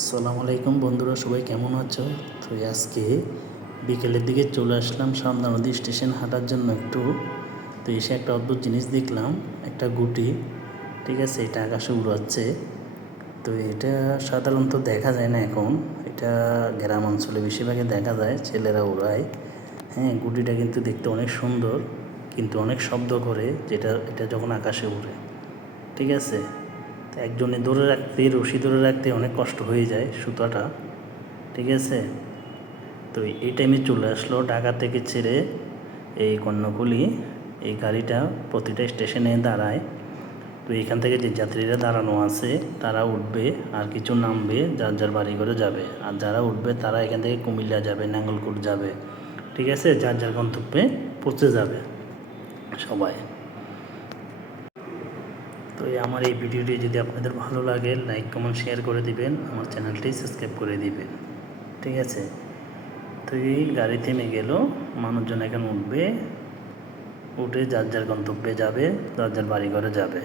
আসসালামু আলাইকুম বন্ধুরা, সবাই কেমন আছো? তো আজকে বিকেলের দিকে চলে আসলাম সামনা নদী স্টেশন হাঁটার জন্য একটু। তো এসে একটা অদ্ভুত জিনিস দেখলাম, একটা গুটি। ঠিক আছে, এটা আকাশে উড়াচ্ছে। তো এটা সাধারণত দেখা যায় না এখন, এটা গ্রাম অঞ্চলে বেশিরভাগই দেখা যায়, ছেলেরা উড়ায়। হ্যাঁ, গুটিটা কিন্তু দেখতে অনেক সুন্দর, কিন্তু অনেক শব্দ করে এটা যখন আকাশে উড়ে। ঠিক আছে, তো একজনে ধরে রাখতে, রশি ধরে রাখতে অনেক কষ্ট হয়ে যায় সুতাটা। ঠিক আছে, তো এই টাইমে চলে আসলো ঢাকা থেকে ছেড়ে এই কর্ণফুলী। এই গাড়িটা প্রতিটা স্টেশনে দাঁড়ায়। তো এখান থেকে যে যাত্রীরা দাঁড়ানো আছে তারা উঠবে, আর কিছু নামবে, যার যার বাড়ি করে যাবে। আর যারা উঠবে তারা এখান থেকে কুমিল্লা যাবে, নাঙ্গলকোট যাবে। ঠিক আছে, যার যার গন্তব্যে পৌঁছে যাবে সবাই। তো আমার এই ভিডিওটি যদি আপনাদের ভালো লাগে, লাইক কমেন্ট শেয়ার করে দিবেন, আমার চ্যানেলটি সাবস্ক্রাইব করে দিবেন। ঠিক আছে, তো এই গাড়ি থেমে গেল, মানুষজন এখন উঠবে, উঠে যার যার গন্তব্যে যাবে, যার যার বাড়ি ঘরে যাবে।